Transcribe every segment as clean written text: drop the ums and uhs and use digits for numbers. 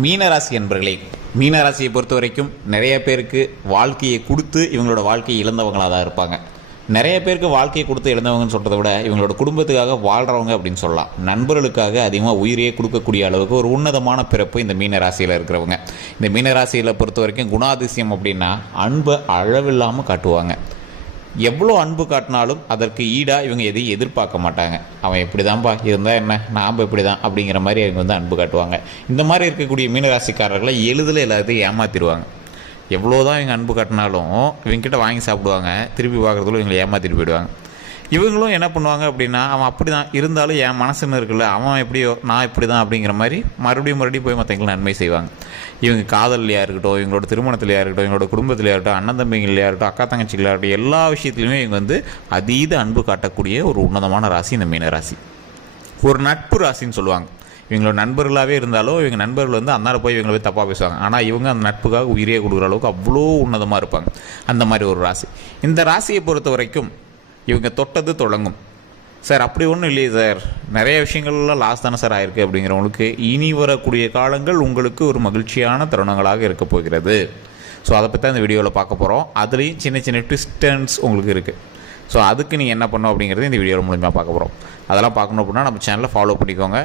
மீனராசி என்பர்களே, மீனராசியை பொறுத்த வரைக்கும் நிறைய பேருக்கு வாழ்க்கையை கொடுத்து இவங்களோட வாழ்க்கையை இழந்தவங்களாக தான் இருப்பாங்க. நிறைய பேருக்கு வாழ்க்கையை கொடுத்து இழந்தவங்கன்னு சொல்கிறத விட இவங்களோட குடும்பத்துக்காக வாழ்கிறவங்க அப்படின்னு சொல்லலாம். நண்பர்களுக்காக அதிகமாக உயிரையே கொடுக்கக்கூடிய அளவுக்கு ஒரு உன்னதமான பிறப்பு இந்த மீனராசியில் இருக்கிறவங்க. இந்த மீனராசியில் பொறுத்த வரைக்கும் குணாதிசயம் அப்படின்னா அன்பை அளவில்லாமல் காட்டுவாங்க. எவ்வளோ அன்பு காட்டினாலும் அதற்கு ஈடாக இவங்க எதையும் எதிர்பார்க்க மாட்டாங்க. அவன் எப்படி தான்ப்பா இருந்தால் என்ன, நாம் இப்படி தான் அப்படிங்கிற மாதிரி அவங்க வந்து அன்பு காட்டுவாங்க. இந்த மாதிரி இருக்கக்கூடிய மீனராசிக்காரர்களை எளிதில் எல்லாத்தையும் ஏமாற்றிடுவாங்க. எவ்வளோ தான் இவங்க அன்பு காட்டினாலும் இவங்ககிட்ட வாங்கி சாப்பிடுவாங்க, திருப்பி பார்க்குறதுல இவங்களை ஏமாற்றிட்டு போயிடுவாங்க. இவங்களும் என்ன பண்ணுவாங்க அப்படின்னா, அவன் அப்படி தான் இருந்தாலும் என் மனசுன்னு இருக்குல்ல, அவன் எப்படியோ நான் இப்படி தான் அப்படிங்கிற மாதிரி மறுபடியும் போய் மற்றவங்களுக்கு நன்மை செய்வாங்க. இவங்க காதல்லையா இருக்கட்டும், இவங்களோட திருமணத்திலையா இருக்கட்டும், இவங்களோட குடும்பத்திலையா இருக்கட்டும், அண்ணன் தம்பிங்களையா இருக்கட்டும், அக்கா தங்கச்சிகளாக இருக்கட்டும், எல்லா விஷயத்துலையுமே இவங்க வந்து அதீத அன்பு காட்டக்கூடிய ஒரு உன்னதமான ராசி இந்த மீனராசி. ஒரு நட்பு ராசின்னு சொல்லுவாங்க. இவங்களோட நண்பர்களாகவே இருந்தாலும் இவங்க நண்பர்கள் வந்து அன்னார போய் இவங்களை போய் தப்பாக பேசுவாங்க. ஆனால் இவங்க அந்த நட்புக்காக உயிரே கொடுக்குற அளவுக்கு அவ்வளோ உன்னதமாக இருப்பாங்க. அந்த மாதிரி ஒரு ராசி. இந்த ராசியை பொறுத்த வரைக்கும் இவங்க தொட்டது தொடங்கும். சார் அப்படி ஒன்றும் இல்லையே சார், நிறைய விஷயங்கள்லாம் லாஸ் தானே சார் ஆயிருக்கு அப்படிங்கிறவங்களுக்கு இனி வரக்கூடிய காலங்கள் உங்களுக்கு ஒரு மகிழ்ச்சியான தருணங்களாக இருக்க போகிறது. ஸோ அதை பற்றி அந்த வீடியோவில் பார்க்க போகிறோம். அதுலேயும் சின்ன சின்ன ட்விஸ்டன்ஸ் உங்களுக்கு இருக்குது. ஸோ அதுக்கு நீங்கள் என்ன பண்ணணும் அப்படிங்கிறது இந்த வீடியோவில் மூலமாக பார்க்க போகிறோம். அதெல்லாம் பார்க்கணும் அப்படின்னா நம்ம சேனலை ஃபாலோ பண்ணிக்கோங்க.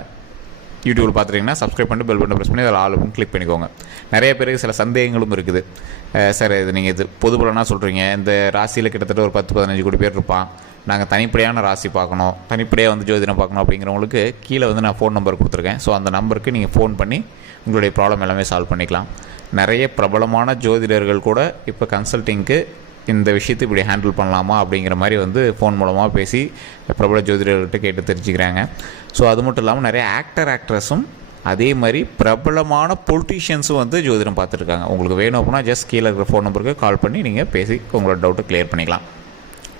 யூடியூப்பில் பார்த்துட்டிங்கன்னா சப்ஸ்கிரைப் பண்ணிட்டு பெல் பட்டனை ப்ரெஸ் பண்ணி அதில் ஆல் கிளிக் பண்ணிக்கோங்க. நிறைய பேருக்கு சில சந்தேகங்களும் இருக்குது. சார் இது நீங்கள் இது பொது பலனாக சொல்கிறீங்க, இந்த ராசியில் கிட்டத்தட்ட ஒரு 10-15 கோடி பேர் இருப்பான், நாங்கள் தனிப்படையான ராசி பார்க்கணும், தனிப்படையாக வந்து ஜோதிடம் பார்க்கணும் அப்படிங்கிறவங்களுக்கு கீழே வந்து நான் ஃபோன் நம்பர் கொடுத்துருக்கேன். ஸோ அந்த நம்பருக்கு நீங்கள் ஃபோன் பண்ணி உங்களுடைய ப்ராப்ளம் எல்லாமே சால்வ் பண்ணிக்கலாம். நிறைய பிரபலமான ஜோதிடர்கள் கூட இப்போ கன்சல்ட்டிங்க்கு இந்த விஷயத்தை இப்படி ஹேண்டில் பண்ணலாமா அப்படிங்கிற மாதிரி வந்து ஃபோன் மூலமாக பேசி பிரபல ஜோதிடர்கள்ட்ட கேட்டு தெரிஞ்சுக்கிறாங்க. ஸோ அது மட்டும் இல்லாமல் நிறைய ஆக்ட்ரஸும் அதே மாதிரி பிரபலமான பொலிட்டீஷியன்ஸும் வந்து ஜோதிடம் பார்த்துருக்காங்க. உங்களுக்கு வேணும் அப்படின்னா ஜஸ்ட் கீழே இருக்கிற ஃபோன் நம்பருக்கு கால் பண்ணி நீங்கள் பேசி உங்களோட டவுட்டை கிளியர் பண்ணிக்கலாம்.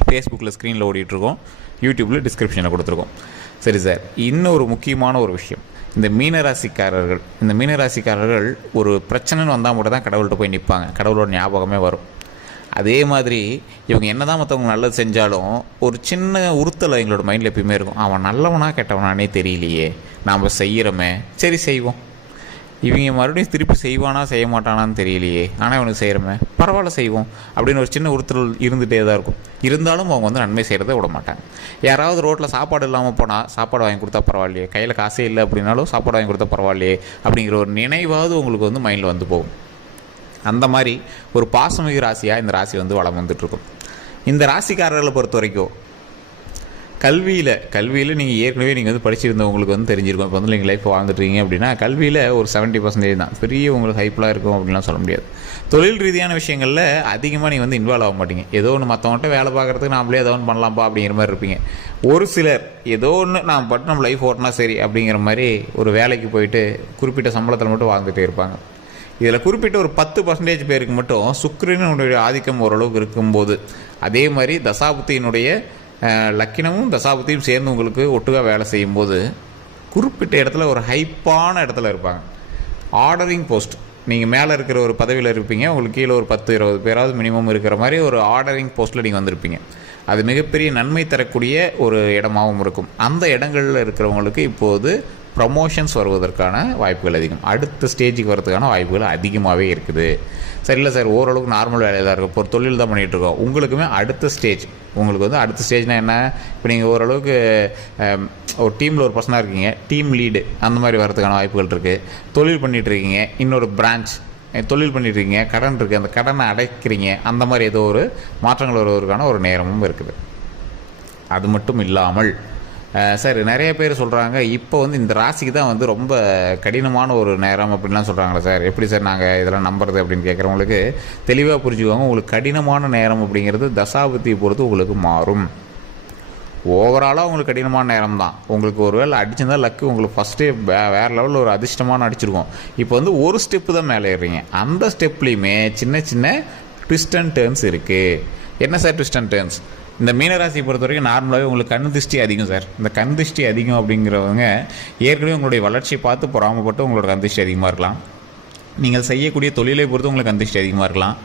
ஃபேஸ்புக்கில் ஸ்க்ரீனில் ஓடிட்டுருக்கோம், யூடியூப்பில் டிஸ்கிரிப்ஷனில் கொடுத்துருக்கோம். சரி சார், இன்னொரு முக்கியமான ஒரு விஷயம், இந்த மீனராசிக்காரர்கள் ஒரு பிரச்சனைன்னு வந்தால் மட்டும் தான் கடவுள்கிட்ட போய் நிற்பாங்க, கடவுளோட ஞாபகமே வரும். அதே மாதிரி இவங்க என்ன தான் மற்றவங்க நல்லது செஞ்சாலும் ஒரு சின்ன உறுத்தல் எங்களோட மைண்டில் எப்பயுமே இருக்கும். அவன் நல்லவனா கெட்டவனானே தெரியலையே, நாம் செய்கிறோமே, சரி செய்வோம், இவங்க மறுபடியும் திருப்பி செய்வானா செய்ய மாட்டானான்னு தெரியலையே, ஆனால் இவனுக்கு செய்கிறோமே, பரவாயில்ல செய்வோம் அப்படின்னு ஒரு சின்ன உறுத்தல் இருந்துகிட்டே தான் இருக்கும். இருந்தாலும் அவங்க வந்து நன்மை செய்கிறத விட மாட்டாங்க. யாராவது ரோட்டில் சாப்பாடு இல்லாமல் போனால் சாப்பாடு வாங்கி கொடுத்தா பரவாயில்லையே, கையில் காசே இல்லை அப்படின்னாலும் சாப்பாடு வாங்கி கொடுத்தா பரவாயில்லையே அப்படிங்கிற ஒரு நினைவாவது உங்களுக்கு வந்து மைண்டில் வந்து போகும். அந்த மாதிரி ஒரு பாசமிகு ராசியாக இந்த ராசி வந்து வளம் வந்துட்டுருக்கும். இந்த ராசிக்காரர்களை பொறுத்த வரைக்கும் கல்வியில் நீங்கள் ஏற்கனவே நீங்கள் வந்து படிச்சிருந்தவங்களுக்கு வந்து தெரிஞ்சிருக்கும். இப்போ வந்து நீங்கள் லைஃப் வாழ்ந்துட்டுருக்கீங்க அப்படின்னா கல்வியில் ஒரு 70% தான், பெரிய உங்களுக்கு ஹைப்லாம் இருக்கும் அப்படின்லாம் சொல்ல முடியாது. தொழில் ரீதியான விஷயங்களில் அதிகமாக நீங்கள் வந்து இன்வால்வ் ஆக மாட்டீங்க. ஏதோ ஒன்று மற்றவங்கள்ட்ட வேலை பார்க்குறதுக்கு நாமளே ஏதோ ஒன்று பண்ணலாம்ப்பா அப்படிங்கிற மாதிரி இருப்பீங்க. ஒரு சிலர் ஏதோ ஒன்று நாம் பட்டு நம்ம லைஃப் ஓட்டினா சரி அப்படிங்கிற மாதிரி ஒரு வேலைக்கு போயிட்டு குறிப்பிட்ட சம்பளத்தில் மட்டும் வாழ்ந்துகிட்டே இருப்பாங்க. இதில் குறிப்பிட்ட ஒரு 10% பேருக்கு மட்டும் சுக்கிரனுடைய ஆதிக்கம் ஓரளவுக்கு இருக்கும்போது, அதே மாதிரி தசாபுத்தியினுடைய லக்கினமும் தசாபுத்தியும் சேர்ந்து உங்களுக்கு ஒட்டுக்காக வேலை செய்யும்போது குறிப்பிட்ட இடத்துல ஒரு ஹைப்பான இடத்துல இருப்பாங்க. ஆர்டரிங் போஸ்ட், நீங்கள் மேலே இருக்கிற ஒரு பதவியில் இருப்பீங்க, உங்களுக்கு கீழே ஒரு 10-20 பேராவது மினிமம் இருக்கிற மாதிரி ஒரு ஆர்டரிங் போஸ்ட்டில் நீங்கள் வந்திருப்பீங்க. அது மிகப்பெரிய நன்மை தரக்கூடிய ஒரு இடமாகவும் இருக்கும். அந்த இடங்களில் இருக்கிறவங்களுக்கு இப்போது ப்ரமோஷன்ஸ் வருவதற்கான வாய்ப்புகள் அதிகம், அடுத்த ஸ்டேஜுக்கு வரதுக்கான வாய்ப்புகள் அதிகமாகவே இருக்குது. சரியில்லை சார், ஓரளவுக்கு நார்மல் வேலையாக தான் இருக்கும், இப்போ ஒரு தொழில் தான் பண்ணிகிட்ருக்கோம், உங்களுக்குமே அடுத்த ஸ்டேஜ், உங்களுக்கு வந்து அடுத்த ஸ்டேஜ்னால் என்ன, இப்போ நீங்கள் ஓரளவுக்கு ஒரு டீமில் ஒரு பர்சனாக இருக்கீங்க, டீம் லீடு அந்த மாதிரி வரதுக்கான வாய்ப்புகள் இருக்குது. தொழில் பண்ணிகிட்ருக்கீங்க, இன்னொரு பிரான்ச் தொழில் பண்ணிகிட்ருக்கீங்க, கடன் இருக்குது, அந்த கடனை அடைக்கிறீங்க, அந்த மாதிரி ஏதோ ஒரு மாற்றங்கள் வருவதற்கான ஒரு நேரமும் இருக்குது. அது மட்டும் இல்லாமல் சார் நிறைய பேர் சொல்கிறாங்க இப்போ வந்து இந்த ராசிக்கு தான் வந்து ரொம்ப கடினமான ஒரு நேரம் அப்படின்லாம் சொல்கிறாங்களே சார், எப்படி சார் நாங்கள் இதெல்லாம் நம்புறது அப்படின்னு கேட்குறவங்களுக்கு தெளிவாக புரிஞ்சுக்குவாங்க. உங்களுக்கு கடினமான நேரம் அப்படிங்கிறது தசாபுத்தியை பொறுத்து உங்களுக்கு மாறும். ஓவராலாக உங்களுக்கு கடினமான நேரம் தான். உங்களுக்கு ஒரு வேளை அடிச்சிருந்தால் லக்கு உங்களுக்கு ஃபஸ்ட்டே வேறு லெவலில் ஒரு அதிர்ஷ்டமான அடிச்சிருக்கோம். இப்போ வந்து ஒரு ஸ்டெப்பு தான் மேலே ஏறுறீங்க, அந்த ஸ்டெப்லேயுமே சின்ன சின்ன ட்விஸ்ட் அண்ட் டேர்ன்ஸ் இருக்குது. என்ன சார் ட்விஸ்ட் அண்ட் டேர்ன்ஸ்? இந்த மீனராசியை பொறுத்த வரைக்கும் நார்மலாகவே உங்களுக்கு கண் திருஷ்டி அதிகம் சார். இந்த கண் திருஷ்டி அதிகம் அப்படிங்கிறவங்க ஏற்கனவே உங்களுடைய வளர்ச்சியை பார்த்து பொறாமப்பட்டு உங்களோட கண் திருஷ்டி அதிகமாக இருக்கலாம். நீங்கள் செய்யக்கூடிய தொழிலை பொறுத்து உங்களுக்கு கண் திருஷ்டி அதிகமாக இருக்கலாம்.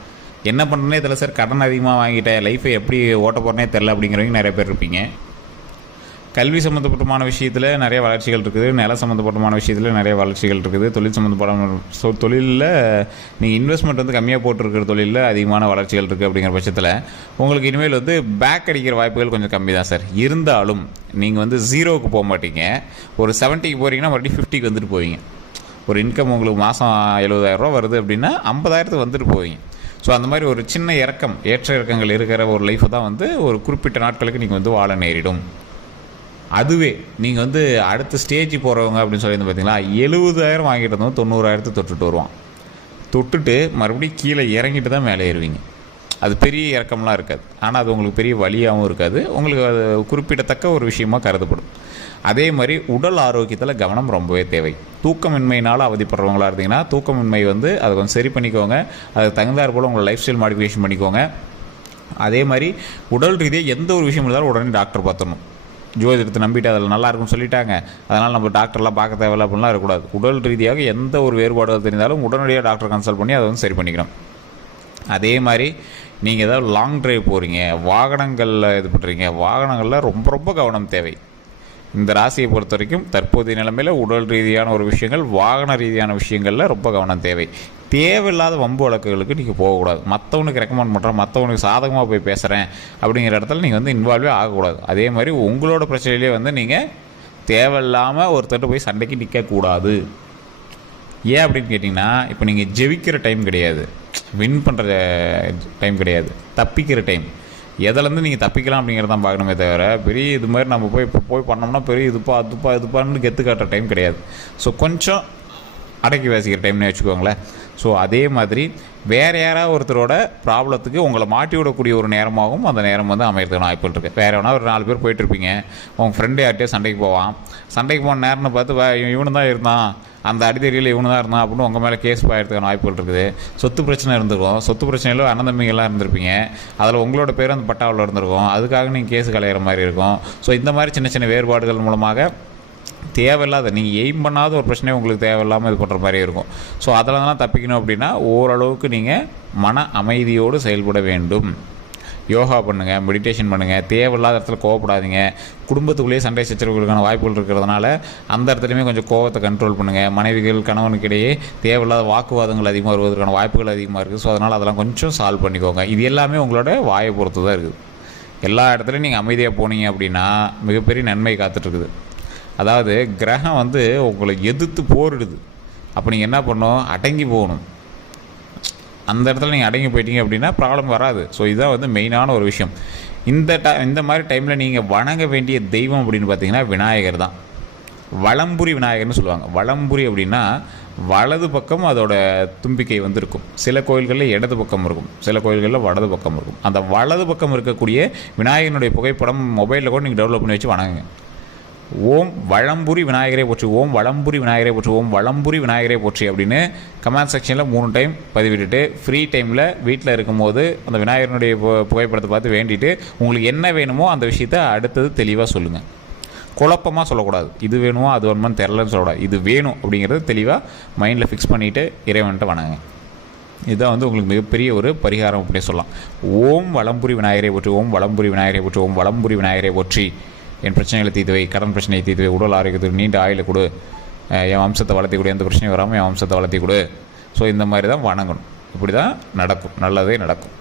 என்ன பண்ணுறனே தெரியல சார், கடன் அதிகமாக வாங்கிட்டேன், லைஃப்பை எப்படி ஓட்ட போகிறனே தெரில அப்படிங்கிறவங்க நிறைய பேர் இருப்பீங்க. கல்வி சம்மந்தப்பட்டமான விஷயத்தில் நிறைய வளர்ச்சிகள் இருக்குது, நில சம்மந்தப்பட்டமான விஷயத்தில் நிறைய வளர்ச்சிகள் இருக்குது, தொழில் சம்மந்தப்பட்ட தொழிலில் நீங்கள் இன்வெஸ்ட்மெண்ட் வந்து கம்மியாக போட்டிருக்கிற தொழிலில் அதிகமான வளர்ச்சிகள் இருக்குது. அப்படிங்கிற பட்சத்தில் உங்களுக்கு இனிமேல் வந்து பேக் அடிக்கிற வாய்ப்புகள் கொஞ்சம் கம்மி தான் சார். இருந்தாலும் நீங்கள் வந்து 0க்கு போக மாட்டீங்க. ஒரு 70க்கு போகிறீங்கன்னா மறுபடியும் 50க்கு வந்துட்டு போவீங்க. ஒரு இன்கம் உங்களுக்கு மாதம் 70,000 ரூபா வருது அப்படின்னா 50,000த்துக்கு வந்துட்டு போவீங்க. ஸோ அந்த மாதிரி ஒரு சின்ன இறக்கம், ஏற்ற இறக்கங்கள் இருக்கிற ஒரு லைஃப்பை தான் வந்து ஒரு குறிப்பிட்ட நாட்களுக்கு நீங்கள் வந்து வாழ நேரிடும். அதுவே நீங்கள் வந்து அடுத்த ஸ்டேஜ் போகிறவங்க அப்படின்னு சொல்லி பார்த்தீங்களா, 70,000 வாங்கிட்டு இருந்தோம் 90,000 தொட்டுட்டு வருவான். தொட்டுட்டு மறுபடியும் கீழே இறங்கிட்டு தான் மேலே ஏறுவீங்க. அது பெரிய இறக்கம்லாம் இருக்காது, ஆனால் அது உங்களுக்கு பெரிய வலியாகவும் இருக்காது, உங்களுக்கு அது குறிப்பிடத்தக்க ஒரு விஷயமாக கருதப்படும். அதே மாதிரி உடல் ஆரோக்கியத்தில் கவனம் ரொம்பவே தேவை. தூக்கமின்மையினால் அவதிப்படுறவங்களா இருந்தீங்கன்னா தூக்கமின்மை வந்து அதை கொஞ்சம் சரி பண்ணிக்கோங்க. அதுக்கு தகுந்தாற் போல் உங்களை லைஃப் ஸ்டைல் மாடிஃபிகேஷன் பண்ணிக்கோங்க. அதே மாதிரி உடல் ரீதியாக எந்த ஒரு விஷயம் இருந்தாலும் உடனே டாக்டர் பார்த்துடணும். ஜோதிடத்தை நம்பிட்டு அதில் நல்லா இருக்குன்னு சொல்லிட்டாங்க, அதனால் நம்ம டாக்டர்லாம் பார்க்க தேவையில்ல அப்படின்லாம் இருக்கக்கூடாது. உடல் ரீதியாக எந்த ஒரு வேறுபாடுகள் தெரிந்தாலும் உடனடியாக டாக்டர் கன்சல்ட் பண்ணி அதை வந்து சரி பண்ணிக்கணும். அதே மாதிரி நீங்கள் ஏதாவது லாங் ட்ரைவ் போகிறீங்க, வாகனங்களில் இது பண்ணுறீங்க, வாகனங்களில் ரொம்ப ரொம்ப கவனம் தேவை. இந்த ராசியை பொறுத்த வரைக்கும் தற்போதைய நிலைமையில் உடல் ரீதியான ஒரு விஷயங்கள், வாகன ரீதியான விஷயங்களில் ரொம்ப கவனம் தேவை. தேவையில்லாத வம்பு வழக்குகளுக்கு நீங்கள் போகக்கூடாது. மற்றவனுக்கு ரெக்கமெண்ட் பண்ணுறேன், மற்றவனுக்கு சாதகமாக போய் பேசுகிறேன் அப்படிங்கிற இடத்துல நீங்கள் வந்து இன்வால்வே ஆகக்கூடாது. அதே மாதிரி உங்களோட பிரச்சனையிலே வந்து நீங்கள் தேவையில்லாமல் ஒருத்தர்கிட்ட போய் சண்டைக்கு நிற்கக்கூடாது. ஏன் அப்படின்னு கேட்டிங்கன்னா, இப்போ நீங்கள் ஜெயிக்கிற டைம் கிடையாது, வின் பண்ணுற டைம் கிடையாது, தப்பிக்கிற டைம். எதுலேருந்து நீங்கள் தப்பிக்கலாம் அப்படிங்கிறத தான் பார்க்கணுமே தவிர, பெரிய இது மாதிரி நம்ம போய் பண்ணோம்னா பெரிய இதுப்பான்னு கெத்து காட்டுற டைம் கிடையாது. ஸோ கொஞ்சம் அடக்கி வாசிக்கிற டைம்னு வச்சுக்கோங்களேன். ஸோ அதே மாதிரி வேறு யாராவது ஒருத்தரோட ப்ராப்ளத்துக்கு உங்களை மாட்டி விடக்கூடிய ஒரு நேரமாகவும் அந்த நேரம் வந்து அமைகிறதுக்கு வாய்ப்புகள் இருக்குது. வேறு எவனா ஒரு 4 பேர் போயிட்டுருப்பீங்க, உங்கள் ஃப்ரெண்டு யார்கிட்டயே சண்டைக்கு போவான். சண்டைக்கு போன நேரம்னு பார்த்து இவனு தான் இருந்தான், அந்த அடித்தடியில் இவனு தான் இருந்தான் அப்படின்னு உங்கள் மேலே கேஸ் பாயறதுக்கான வாய்ப்புகள் இருக்குது. சொத்து பிரச்சனை இருந்திருக்கும், சொத்து பிரச்சனையில் அண்ணன் தம்பிங்கெல்லாம் இருந்திருப்பீங்க, அதில் உங்களோட பேர் அந்த பட்டாவில் இருந்திருக்கும், அதுக்காக நீங்கள் கேஸ் கலையிற மாதிரி இருக்கும். ஸோ இந்த மாதிரி சின்ன சின்ன வேறுபாடுகள் மூலமாக தேவையில்லாத, நீங்கள் எய்ம் பண்ணாத ஒரு பிரச்சனையை உங்களுக்கு தேவையில்லாமல் இது பண்ணுற மாதிரி இருக்கும். ஸோ அதெல்லாம் தப்பிக்கணும் அப்படின்னா ஓரளவுக்கு நீங்கள் மன அமைதியோடு செயல்பட வேண்டும். யோகா பண்ணுங்கள், மெடிடேஷன் பண்ணுங்கள், தேவையில்லாத இடத்துல கோவப்படாதீங்க. குடும்பத்துக்குள்ளேயே சண்டை சச்சரவுகளுக்கான வாய்ப்புகள் இருக்கிறதுனால அந்த இடத்துலையுமே கொஞ்சம் கோவத்தை கண்ட்ரோல் பண்ணுங்கள். மனைவிகள் கணவனுக்கு இடையே தேவையில்லாத வாக்குவாதங்கள் அதிகமாக வருவதற்கான வாய்ப்புகள் அதிகமாக இருக்குது. ஸோ அதனால் அதெல்லாம் கொஞ்சம் சால்வ் பண்ணிக்கோங்க. இது எல்லாமே உங்களோட வாயை பொறுத்து தான் இருக்குது. எல்லா இடத்துலையும் நீங்கள் அமைதியாக போனீங்க அப்படின்னா மிகப்பெரிய நன்மை காத்துட்ருக்குது. அதாவது கிரகம் வந்து உங்களை எதிர்த்து போரிடுது. அப்போ நீங்கள் என்ன பண்ணணும், அடங்கி போகணும். அந்த இடத்துல நீங்கள் அடங்கி போயிட்டீங்க அப்படின்னா ப்ராப்ளம் வராது. ஸோ இதுதான் வந்து மெயினான ஒரு விஷயம். இந்த மாதிரி டைமில் நீங்கள் வணங்க வேண்டிய தெய்வம் அப்படின்னு பார்த்தீங்கன்னா விநாயகர் தான். வலம்புரி விநாயகர்னு சொல்லுவாங்க. வலம்புரி அப்படின்னா வலது பக்கம் அதோட தும்பிக்கை வந்து இருக்கும். சில கோயில்களில் இடது பக்கம் இருக்கும், சில கோயில்களில் வலது பக்கம் இருக்கும். அந்த வலது பக்கம் இருக்கக்கூடிய விநாயகனுடைய புகைப்படம் மொபைலில் கூட நீங்கள் டெவலப் பண்ணி வச்சு வணங்குங்க. ஓம் வலம்புரி விநாயகரை போற்றி, ஓம் வலம்புரி விநாயகரை போற்றி, ஓம் வலம்புரி விநாயகரை போற்றி அப்படின்னு கமெண்ட் செக்ஷனில் 3 டைம் பதிவிட்டுட்டு ஃப்ரீ டைமில் வீட்டில் இருக்கும்போது அந்த விநாயகனுடைய புகைப்படத்தை பார்த்து வேண்டிட்டு உங்களுக்கு என்ன வேணுமோ அந்த விஷயத்தை அடுத்தது தெளிவாக சொல்லுங்கள். குழப்பமாக சொல்லக்கூடாது. இது வேணுமோ அது வேணுமான்னு தெரிலன்னு சொல்லக்கூடாது. இது வேணும் அப்படிங்கிறது தெளிவாக மைண்டில் ஃபிக்ஸ் பண்ணிவிட்டு இறைவன்ட்ட வணங்குங்க. இதுதான் வந்து உங்களுக்கு மிகப்பெரிய ஒரு பரிகாரம் அப்படியே சொல்லலாம். ஓம் வலம்புரி விநாயகரை போற்றி, ஓம் வலம்புரி விநாயகரை போற்றி, ஓம் வலம்புரி விநாயகரை போற்றி. என் பிரச்சனைகளை தீர்த்து வை, கடன் பிரச்சனையை தீர்த்து வை, உடல் ஆரோக்கியத்துக்கு நீண்ட ஆயுளை கொடு, என் வம்சத்தை வளர்த்தி கொடு, எந்த பிரச்சனையும் வராமல் என் வம்சத்தை வளர்த்தி கொடு. ஸோ இந்த மாதிரி தான் வணங்கணும். இப்படி தான் நடக்கும், நல்லதே நடக்கும்.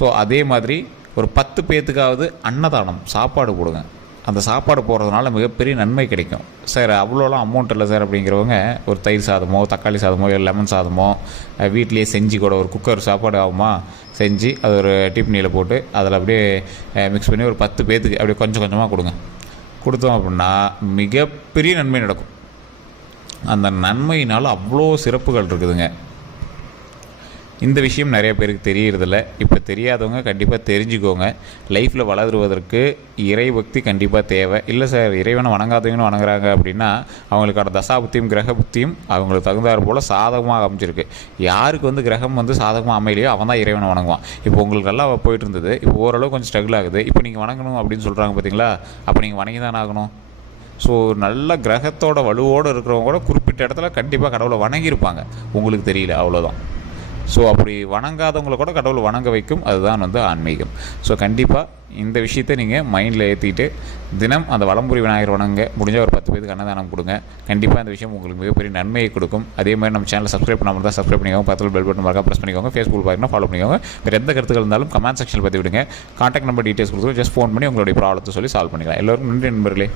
ஸோ அதே மாதிரி ஒரு 10 பேர்த்துக்காவது அன்னதானம் சாப்பாடு போடுங்க. அந்த சாப்பாடு போடுறதுனால மிகப்பெரிய நன்மை கிடைக்கும். சார் அவ்வளோலாம் அமௌண்ட் இல்லை சார் அப்படிங்கிறவங்க ஒரு தயிர் சாதமோ தக்காளி சாதமோ இல்லை லெமன் சாதமோ வீட்டிலேயே செஞ்சு கூட ஒரு குக்கர் சாப்பாடு ஆகுமா செஞ்சு அது ஒரு டிப்னியில் போட்டு அதில் அப்படியே மிக்ஸ் பண்ணி ஒரு 10 பேர்த்துக்கு அப்படியே கொஞ்சம் கொஞ்சமாக கொடுங்க. கொடுத்தோம் அப்படின்னா மிகப்பெரிய நன்மை நடக்கும். அந்த நன்மையினால் அவ்வளோ சிறப்புகள் இருக்குதுங்க. இந்த விஷயம் நிறைய பேருக்கு தெரியறதில்ல. இப்போ தெரியாதவங்க கண்டிப்பாக தெரிஞ்சுக்கோங்க. லைஃப்பில் வளருவதற்கு இறைபக்தி கண்டிப்பாக தேவை. இல்லை சார் இறைவனை வணங்காதவங்கன்னு வணங்குறாங்க அப்படின்னா அவங்களுக்கான தசாபுத்தியும் கிரக புத்தியும் அவங்களுக்கு தகுந்தாறு போல் சாதகமாக அமைஞ்சிருக்கு. யாருக்கு வந்து கிரகம் வந்து சாதகமாக அமையலையோ அவன் தான் இறைவனை வணங்குவான். இப்போ உங்களுக்கு நல்லா போயிட்டு இருந்தது, இப்போ ஓரளவு கொஞ்சம் ஸ்ட்ரகிள் ஆகுது, இப்போ நீங்கள் வணங்கணும் அப்படின்னு சொல்கிறாங்க பார்த்தீங்களா, அப்போ நீங்கள் வணங்கி தானே ஆகணும். ஸோ நல்ல கிரகத்தோட வலுவோடு இருக்கிறவங்க கூட குறிப்பிட்ட இடத்துல கண்டிப்பாக கடவுளை வணங்கியிருப்பாங்க, உங்களுக்கு தெரியல, அவ்வளோதான். ஸோ அப்படி வணங்காதவங்களை கூட கடவுள் வணங்க வைக்கும், அதுதான் வந்து ஆன்மீகம். ஸோ கண்டிப்பாக இந்த விஷயத்தை நீங்கள் மைண்டில் ஏற்றிட்டு தினம் அந்த வலம்புரி விநாயகர் வணங்க முடிஞ்ச ஒரு 10 பேருக்கு அன்னதானம் கொடுங்க. கண்டிப்பாக இந்த விஷயம் உங்களுக்கு மிகப்பெரிய நன்மையை கொடுக்கும். அதே மாதிரி நம்ம சேனலை சப்ஸ்கிரைப் பண்ணாமல் தான் சப்ஸ்கிரைப் பண்ணிக்கோங்க, பக்கத்தில் பெல் பட்டன் மறக்காம ப்ரெஸ் பண்ணிக்கோங்க. ஃபேஸ்புக் பார்த்தீங்கன்னா ஃபாலோ பண்ணிக்கோங்க. வேறு எந்த கருத்துக்கள் இருந்தாலும் கமெண்ட் செக்ஷனில் பற்றி விடுங்க. கான்டாக்ட் நம்பர் டீட்டெயில்ஸ் கொடுத்து ஜஸ்ட் ஃபோன் பண்ணி உங்களுடைய ப்ராப்ளத்தை சொல்லி சால்வ் பண்ணிக்கலாம். எல்லோருக்கும் நன்றி நண்பர்களே.